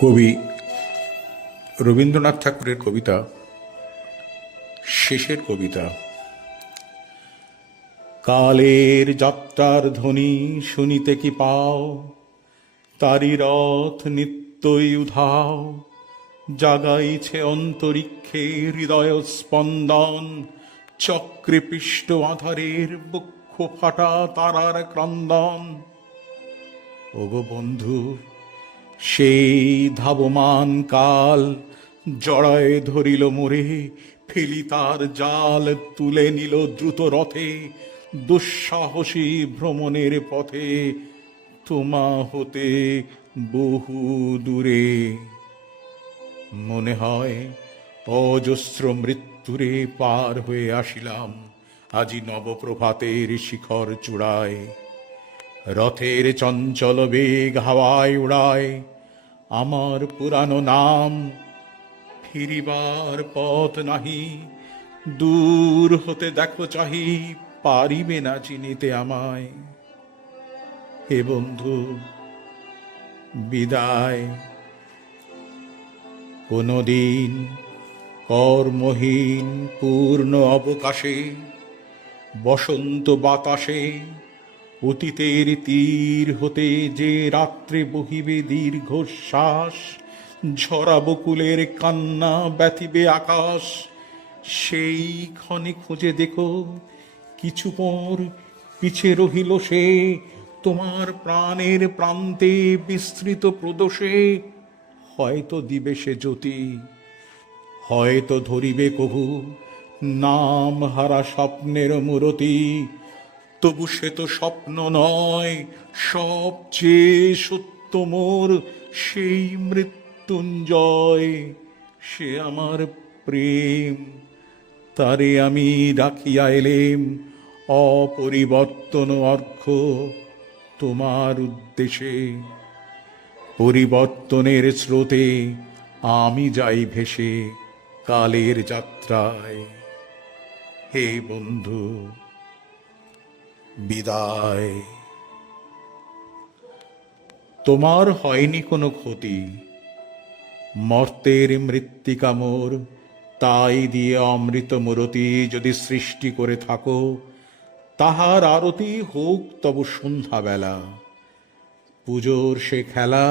কবি রবীন্দ্রনাথ ঠাকুরের কবিতা, শেষের কবিতা। কালের যাত্রার ধ্বনি শুনিতে কি পাও, তারি রথ নিত্যই উধাও, জাগাইছে অন্তরিক্ষে হৃদয় স্পন্দন, চক্রে পিষ্ট আধারের বক্ষ ফাটা তারার ক্রন্দন। ওগো বন্ধু, সেই ধাবমান কাল জড়ায় ধরিল মোরে, ফেলি তার জাল তুলে নিল দ্রুত রথে, দুঃসাহসী ভ্রমণের পথে তোমা হতে বহু দূরে। মনে হয় অজস্র মৃত্যুরে পার হয়ে আসিলাম আজি নবপ্রভাতের শিখর চূড়ায়। রথের চঞ্চল বেগ হাওয়ায় উড়ায় আমার পুরানো নাম, ফিরিবার পথ নাহি, দূর হতে দেখো চাহি, পারিবে না চিনিতে আমায়। হে বন্ধু, বিদায়। কোনদিন কর্মহীন পূর্ণ অবকাশে, বসন্ত বাতাসে, অতীতের তীর হতে যে রাত্রে বহিবে দীর্ঘশ্বাস, ঝরা বকুলের কান্না ব্যথিবে আকাশ, সেই ক্ষণে খুঁজে দেখো কিছু পর পিছে রহিল সে, তোমার প্রাণের প্রান্তে বিস্তৃত প্রদোষে। হয়তো দিবে সে জ্যোতি, হয়তো ধরিবে কভু নাম হারা স্বপ্নের মূরতি। তবু সে তো স্বপ্ন নয়, সবচেয়ে সত্য মোর সেই মৃত্যুঞ্জয়। সে আমার প্রেম, তারে আমি রাখিয়া এলেম অপরিবর্তন অর্ঘ্য তোমার উদ্দেশে। পরিবর্তনের স্রোতে আমি যাই ভেসে কালের যাত্রায়। হে বন্ধু, বিদায়। তোমার হয়নি কোনো ক্ষতি, মর্তের মৃত্তিকা মোর, তাই দিয়ে অমৃত মূরতি যদি সৃষ্টি করে থাকো, তাহার আরতি হোক তব সন্ধ্যাবেলা। পুজোর সে খেলা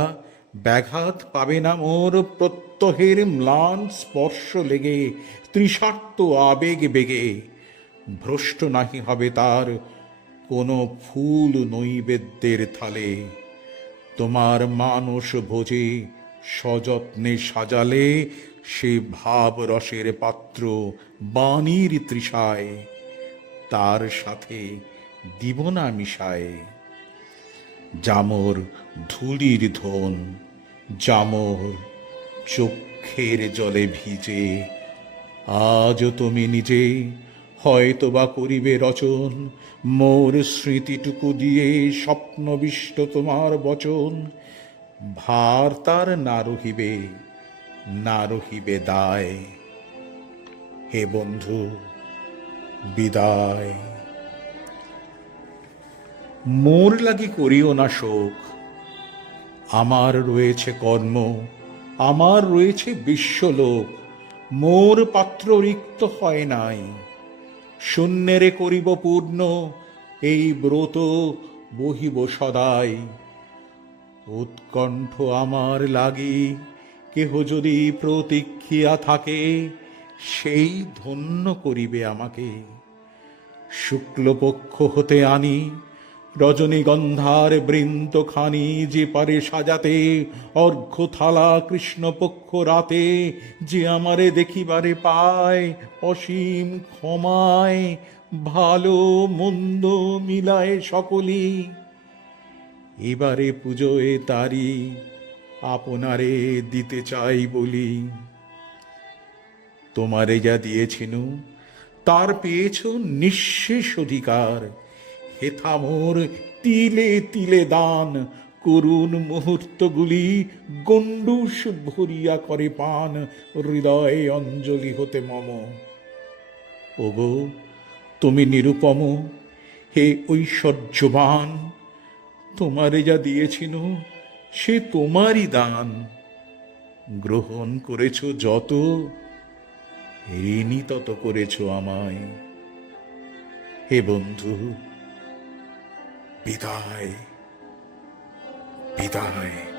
ব্যাঘাত পাবে না মোর প্রত্যহের ম্লান স্পর্শ লেগে, তৃষার্ত আবেগ বেগে। ভ্রষ্ট নাহি হবে তার কোনো ফুল নৈবেদ্যের থালে। তোমার মানস ভোজে সযত্নে সাজালে সে ভাব রসের পাত্র বাণীর তৃষায়, তার সাথে দিব না মিশায়। জামর ধুলির ধন, জামর চক্ষের জলে ভিজে, আজও তুমি নিজে হয়তোবা করিবে রচন মোর স্মৃতিটুকু দিয়ে স্বপ্নবিষ্ট তোমার বচন। ভার তার না রহিবে, না রহিবে দায়। হে বন্ধু, বিদায়। মোর লাগি করিও না শোক, আমার রয়েছে কর্ম, আমার রয়েছে বিশ্বলোক। মোর পাত্র রিক্ত হয় নাই, শূন্যেরে করিব পূর্ণ এই ব্রত বহিব সদাই। উৎকণ্ঠ আমার লাগি কেহ যদি প্রতীক্ষিয়া থাকে, সেই ধন্য করিবে আমাকে। শুক্লপক্ষ হতে আনি রজনীগন্ধার বৃন্তখানি, যে পারে সাজাতে অর্ঘ্য থালা কৃষ্ণপক্ষ রাতে। যে আমারে দেখিবারে পায় অসীম ক্ষমায়, ভালো মন্দ মিলায় সকলি। এবারে পুজোয় তারি আপনারে দিতে চাই বলি। তোমারে যা দিয়েছিনু তার পেয়েছ নিঃশেষ অধিকার। হেথা মোর তিলে তিলে দান, করুণ মুহূর্তগুলি গণ্ডূষ ভরিয়া করে পান হৃদয়ে অঞ্জলি হতে মম। ওগো তুমি নিরুপম, হে ঐশ্বর্যবান, তোমারে যা দিয়েছিনু সে তোমারই দান। গ্রহণ করেছ যত, ঋণী তত করেছ আমায়। হে বন্ধু, বিদায়, বিদায়।